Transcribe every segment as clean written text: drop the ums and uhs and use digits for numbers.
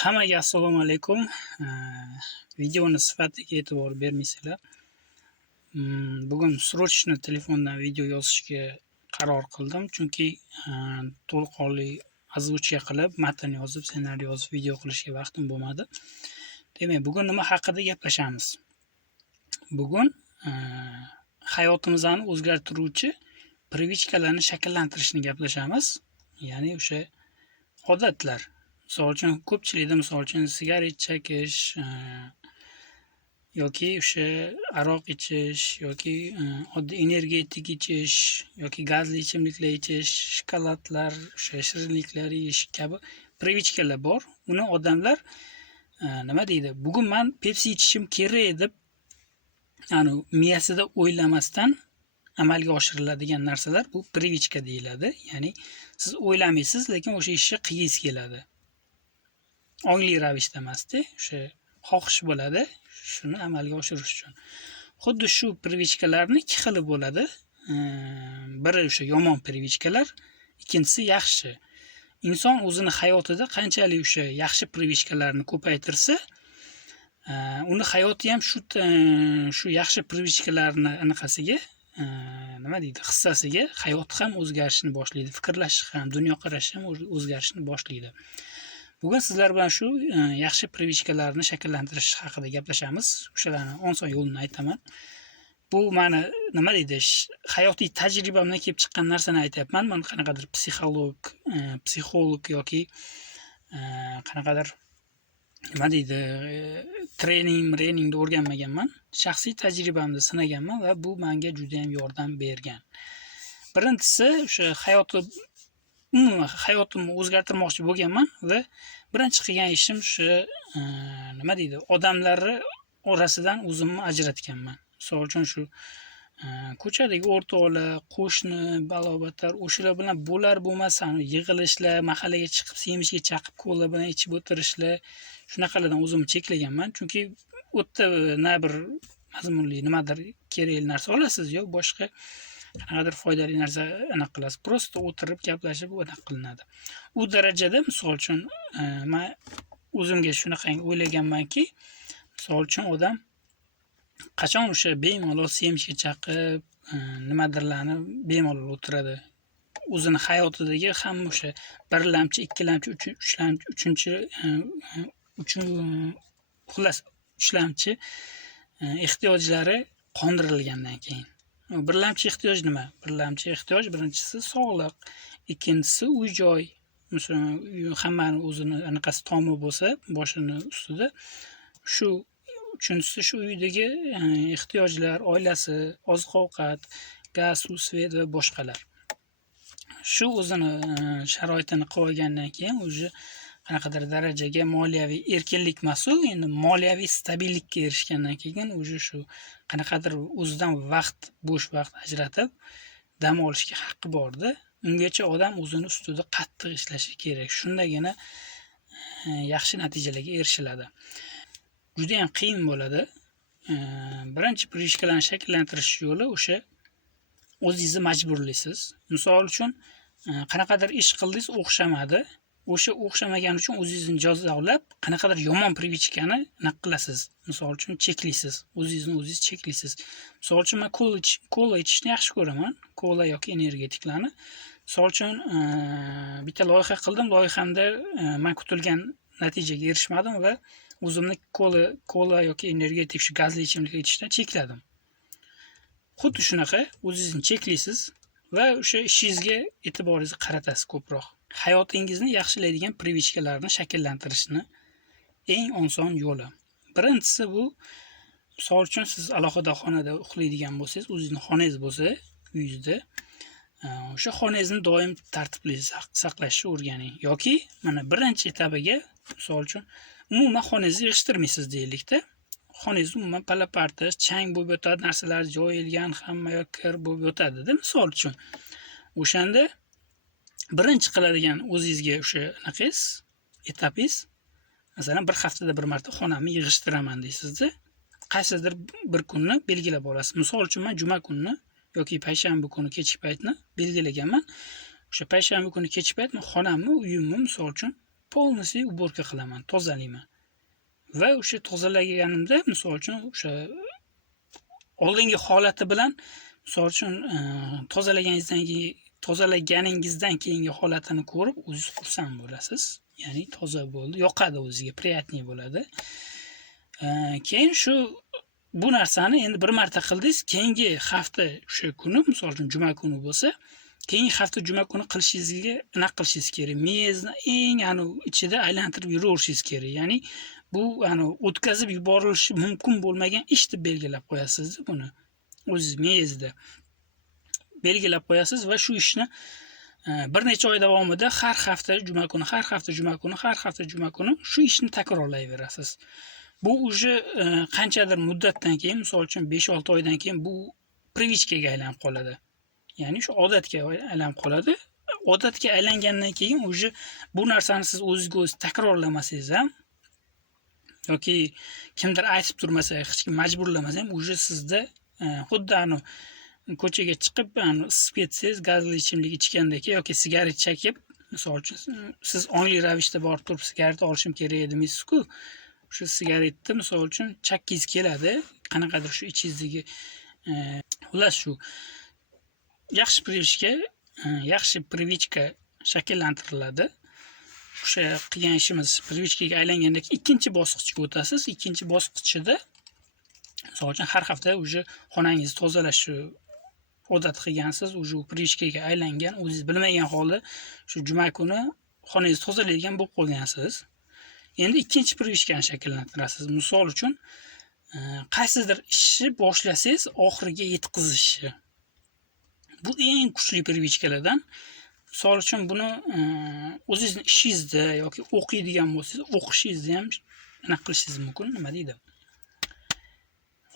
Hammaga assalomu alaykum. Videoni sifatiga e'tibor bermaysizlar. Bugun srochno telefondan video yozishga qaror qildim, chunki to'laqonli ozvuchka qilib, matn yozib, ssenariy yozib, video qilishga vaqtim bo'lmadi. Demak, bugun nima haqida gaplashamiz? Bugun hayotimizni o'zgartiruvchi privichkalarni shakllantirishni gaplashamiz. Ya'ni o'sha odatlar. Misol uchun ko'pchilikda sigaret chekish yoki o'sha aroq ichish yoki oddiy energetik ichish yoki gazli ichimliklar ichish, shokoladlar, o'sha shirinliklar yeyish kabi privichkalar bor. Uni odamlar nima deydi? Bugun men Pepsi ichishim kerak deb miyasida o'ylamasdan amalga oshiriladigan narsalar bu privichka deyiladi. Ya'ni siz o'ylamaysiz, lekin o'sha ishni qilgingiz keladi. Ongli ravishda emasda, o'sha xohish bo'ladi, shuni amalga oshirish uchun. Xuddi shu privichkalarni ikki xili bo'ladi. Biri o'sha yomon privichkalar, ikkinchisi yaxshi. Inson o'zini hayotida qanchalik o'sha yaxshi privichkalarni ko'paytirsa, uni hayoti ham shu yaxshi privichkalarni anaqasiga, hissasiga hayot ham o'zgarishni boshlaydi, fikrlash ham, dunyoqarash ham o'zgarishni boshlaydi. Bugun sizlar bilan shu yaxshi privichkalarni shakllantirish haqida gaplashamiz. O'shalarni oson yo'lini aytaman. Bu meni hayotiy tajribamdan kelib chiqqan narsani aytyapman. Men qanaqadir psixolog yoki qanaqadir treningda o'rganmaganman. Shaxsiy tajribamda sinaganman va bu menga juda ham yordam bergan. Birinchisi o'sha hayotimni o'zgartirmoqchi bo'lganman va birinchi qilgan ishim shu odamlar orasidan o'zimni ajratganman. Misol uchun shu ko'chadagi o'rtoqlar, qo'shni, balobatlar, o'shalar bilan bo'lar bo'lmasan yig'ilishlar, mahallaga chiqib semishga chaqib kola bilan ichib o'tirishlar, shunaqalardan o'zimni cheklaganman. Chunki u yerda na bir mazmunli nimadir kerakli narsa olasiz, yo'q boshqa qanaqadir foydali narsa qilasiz. Prosta o'tirib gaplashib qilinadi. U darajada misol uchun men o'zimga shunaqa o'ylaganmanki, misol uchun odam qachon o'sha bemalol semishga chaqib nimadirlarni bemalol o'tiradi. O'zini hayotidagi hamma o'sha birlamchi, ikkilamchi, uchlamchi uchlamchi ehtiyojlari qondirilgandan keyin. Birlamchi ehtiyoj nima? Birlamchi ehtiyoj birinchisi sog'liq, ikkinchisi uy-joy. Masalan, hammani o'zini anaqasi tomi bo'lsa, boshini ustida, shu uchinchisi shu uydagi ehtiyojlar, oilasi, oziq-ovqat, gaz, suv, svet va boshqalar. Shu o'zini sharoitini qilib olgandan keyin o'zi qanaqadir darajaga moliyaviy erkinlik emas-u, endi moliyaviy stabillikka erishgandan keyin o'zi shu qanaqadir o'zidan bo'sh vaqt ajratib dam olishga haqqi bor-da. Ungacha odam o'zini ustida qattiq ishlashi kerak. Shundagina yaxshi natijalarga erishiladi. Juda ham qiyin bo'ladi. Birinchi privichkalarni shakllantirish yo'li o'sha o'zingizni majburlaysiz. Misol uchun qanaqadir ish qildingiz, o'xshamadi. O'sha o'xshamagan uchun o'zingizni jazolab, qanaqadir yomon privichkani qilasiz. Misol uchun cheklaysiz, o'zingizni cheklaysiz. Misol uchun men kola ichishni yaxshi ko'raman, kola yoki energetiklarni. Misol uchun bitta loyiha qildim, loyihamda men kutilgan natijaga erishmadim va o'zimni kola yoki energetik shu gazli ichimliklar ichishdan chekladim. Xuddi shunaqa o'zingizni cheklaysiz va o'sha ishingizga e'tiboringizni qaratasiz ko'proq. Hayotingizni yaxshilaydigan privichkalarni shakllantirishni eng oson yo'li. Birinchisi bu, misol uchun siz alohida xonada uxlaydigan bo'lsangiz, o'zingizning xonangiz bo'lsa, uyingizda, o'sha xonangizni doim tartibli saqlashni o'rganing. Yoki mana birinchi etabiga, misol uchun, umuman xonangizni yig'ishtirmaysiz deylikda. Xonangiz umuman palapartish, chang bo'lib yotadi, narsalar joyilgan, hamma yoq kir bo'lib yotadi-da, misol uchun. O'shanda birinchi qiladigan o'zingizga o'sha etapingiz, masalan, bir haftada bir marta xonamni yig'ishtiraman deysizda, qaysidir bir kunni belgilab olasiz. Misol uchun men juma kunni yoki payshanba kuni kechki paytni belgilaganman. O'sha payshanba kuni kechki payt men xonamni, uyimni misol uchun polniy уборка qilaman, tozalayman. Va o'sha tozalaganimda, misol uchun, o'sha oldingi holati bilan, misol uchun, tozalaganingizdan keyingi holatini ko'rib, o'zingiz xursand bo'lasiz. Ya'ni toza bo'ldi, yoqadi o'ziga, приятный bo'ladi. Keyin bu narsani endi bir marta qildingiz, keyingi hafta o'sha kuni, misol uchun juma kuni bo'lsa, keyingi hafta juma kuni qilishingizga nima qilishingiz kerak? Miyangizni eng ichida aylantirib yuraverishingiz kerak. Ya'ni bu o'tkazib yuborilishi mumkin bo'lmagan ish deb belgilab qo'yasiz buni. O'zingiz miyangizda belgilab qo'yasiz va shu ishni bir necha oy davomida har hafta juma kuni shu ishni takrorlayverasiz. Bu уже qanchadir muddatdan keyin, misol uchun 5-6 oydan keyin bu привычкаga aylanib qoladi. Ya'ni shu odatga aylanib qoladi. Odatga aylangandan keyin уже bu narsani siz o'zingizga o'zingiz takrorlamasangiz ham yoki kimdir aytib turmasa, hech kim majburlamasa ham уже sizda xuddi ko'chaga chiqib, isib ketsangiz, gazli ichimlik ichgandek yoki sigaret chekib, misol uchun siz ongli ravishda borib turib sigaret olishim kerak demaysiz-ku. Shu sigaretni misol uchun chakkingiz keladi, qanaqadir shu ichingizdagi xullas shu yaxshi привычка shakllantiriladi. O'sha qilgan ishimiz привычкаga aylangandan keyin ikkinchi bosqichga o'tasiz. Ikkinchi bosqichida misol uchun har hafta уже xonangizni tozalashni odat qilgansiz, уже привычкаga aylangan, o'zingiz bilmagan holda shu juma kuni xonangizni tozalaydigan bo'lib qolgansiz. Endi ikkinchi привычкani shakllantirasiz. Misol uchun, qaysidir ishni boshlasangiz oxiriga yetkazishni. Bu eng kuchli привычкаlardan. Misol uchun buni o'zingizning ishingizda yoki o'qiydigan bo'lsangiz, o'qishingizda ham nima qilishingiz mumkin, nima deydi?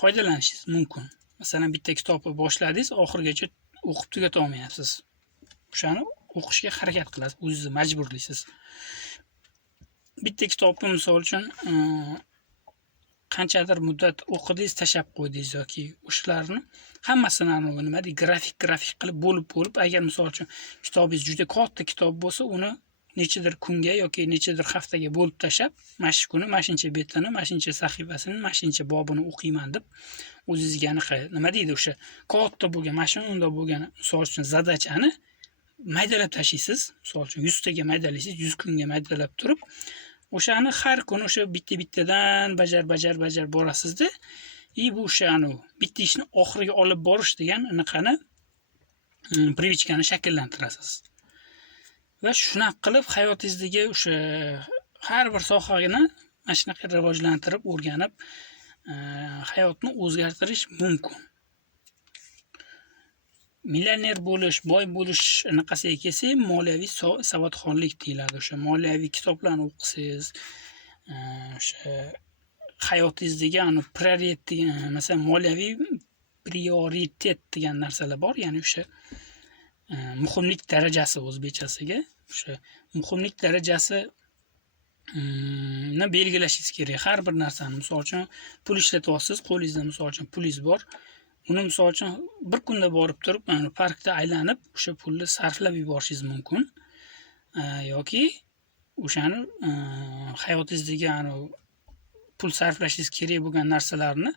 Foydalanishingiz mumkin. Masalan, bitta kitobni boshladingiz, oxirigacha o'qib tugata olmayapsiz. O'shani o'qishga harakat qilasiz, o'zingizni majburlaysiz. Bitta kitobni misol uchun qanchadir muddat o'qidingiz, tashab qo'ydingiz yoki o'shalarni hammasini nima deydi, grafik qilib bo'lib, agar misol uchun kitobingiz juda katta kitob bo'lsa, uni nechadir kunga yoki nechadir haftaga bo'lib tashab, mana shu kuni mana shuncha betini, mana shuncha sahifasini, mana shuncha bobini o'qiyman deb o'zingizga nima deydi, o'sha katta bo'lgan, mana shunda bo'lgan misol uchun zadachani maydalab tashlaysiz. Misol uchun 100 taga maydalaysiz, 100 kunga maydalab turib, o'shani har kun o'sha bitta-bittadan bajar borasizda, bu o'sha bitta ishni oxiriga olib borish degan anaqani привычкani shakllantirasiz. Va shunaqa qilib hayotingizdagi o'sha har bir sohani mana shunaqa rivojlantirib, o'rganib, hayotni o'zgartirish mumkin. Millioner bo'lish, boy bo'lish anaqasiga kelsak, moliyaviy savodxonlik deyiladi. O'sha moliyaviy kitoblarni o'qisangiz, o'sha hayotingizdagi masalan, moliyaviy prioritet degan narsalar bor. Ya'ni o'sha muhimlik darajasi o'zbekchasiga, o'sha muhimlik darajasi ni belgilashingiz kerak. Har bir narsani, misol uchun, pul ishlatyapsiz, qo'lingizda misol uchun pulingiz bor. Uni misol uchun bir kunda borib turib, parkda aylanib, o'sha pulni sarflab yuborishingiz mumkin. Yoki o'shani hayotingizdagi pul sarflashingiz kerak bo'lgan narsalarni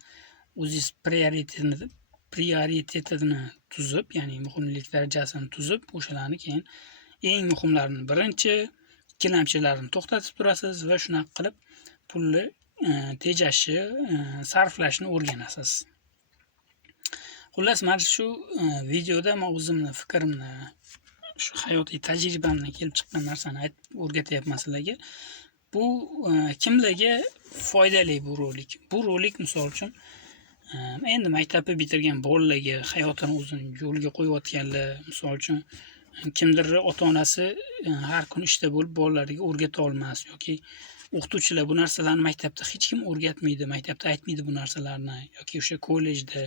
o'zingiz prioritetini tuzib, ya'ni muhimlik darajasini tuzib, o'shalarni keyin eng muhimlarini birinchi, ikkilamchilarini to'xtatib turasiz va shunaqa qilib pulni tejashni, sarflashni o'rganasiz. Xullas, mana shu videoda men o'zimni fikrimni, shu hayotiy tajribamdan kelib chiqqan narsani aytib o'rgatyapman sizlarga. Bu kimlarga foydali bu rolik? Bu rolik misol uchun endi maktabni bitirgan bolalarga, hayotini o'zini yo'lga qo'yayotganlar, misol uchun kimdir ota-onasi har kun ishda bo'lib bolalariga o'rgata olmas yoki o'qituvchilar bu narsalarni maktabda hech kim o'rgatmaydi, maktabda aytmaydi bu narsalarni yoki o'sha kollejda.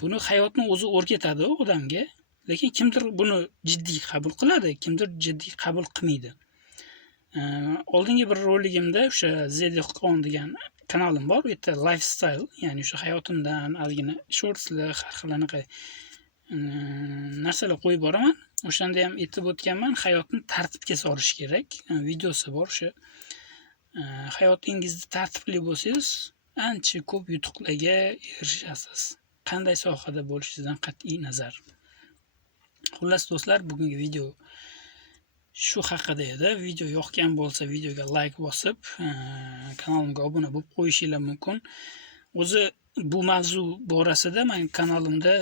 Buni hayotni o'zi o'rgatadi odamga, lekin kimdir buni jiddiy qabul qiladi, kimdir jiddiy qabul qilmaydi. Oldingi bir roligimda o'sha Zedehqon degan kanalim bor, u yerda lifestyle, ya'ni o'sha hayotimdan algina shortslar, har xil anaqa narsalar qo'yib boraman. O'shanda ham aytib o'tganman, hayotni tartibga solish kerak. Videosi bor o'sha. Hayotingizni tartibli bo'lsangiz, ancha ko'p yutuqlarga erishasiz. Qanday sohada bo'lishingizdan qat'iy nazar. Xullas do'stlar, bugungi video shu haqida edi. Video yoqgan bo'lsa, videoga like bosib, kanalimga obuna bo'lib qo'yishingiz mumkin. O'zi bu mavzu borasida men kanalimda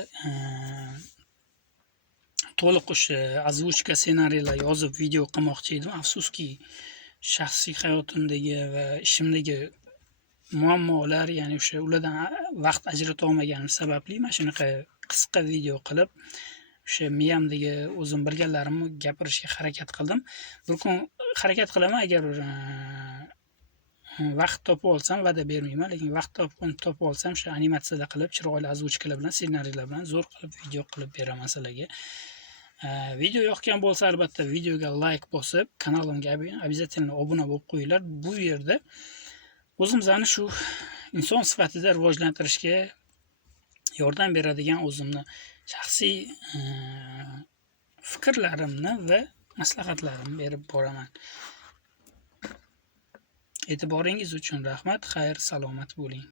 to'liq o'sha ozvuchka ssenariylar yozib video qilmoqchi edim. Afsuski, shaxsiy hayotimdagi va ishimdagi muammolar, ya'ni o'sha ulardan vaqt ajrata olmaganim sababli mana shunaqa qisqa video qilib, o'sha miyamdagi o'zim bilganlarimni gapirishga harakat qildim. Bir kun harakat qilaman, agar vaqt topib olsam, va'da bermayman, lekin vaqt topib olsam, o'sha animatsiyada qilib, chiroyli ozvuchkalar bilan, ssenariylar bilan zo'r qilib video qilib beraman sizlarga. Video yoqgan bo'lsa, albatta videoga like bosib, kanalimga обязательно obuna bo'lib qo'yinglar. Bu yerda o'zimizni shu inson sifatida rivojlantirishga yordam beradigan o'zimni shaxsiy fikrlarimni va maslahatlarimni berib boraman. E'tiboringiz uchun rahmat. Xayr, salomat bo'ling.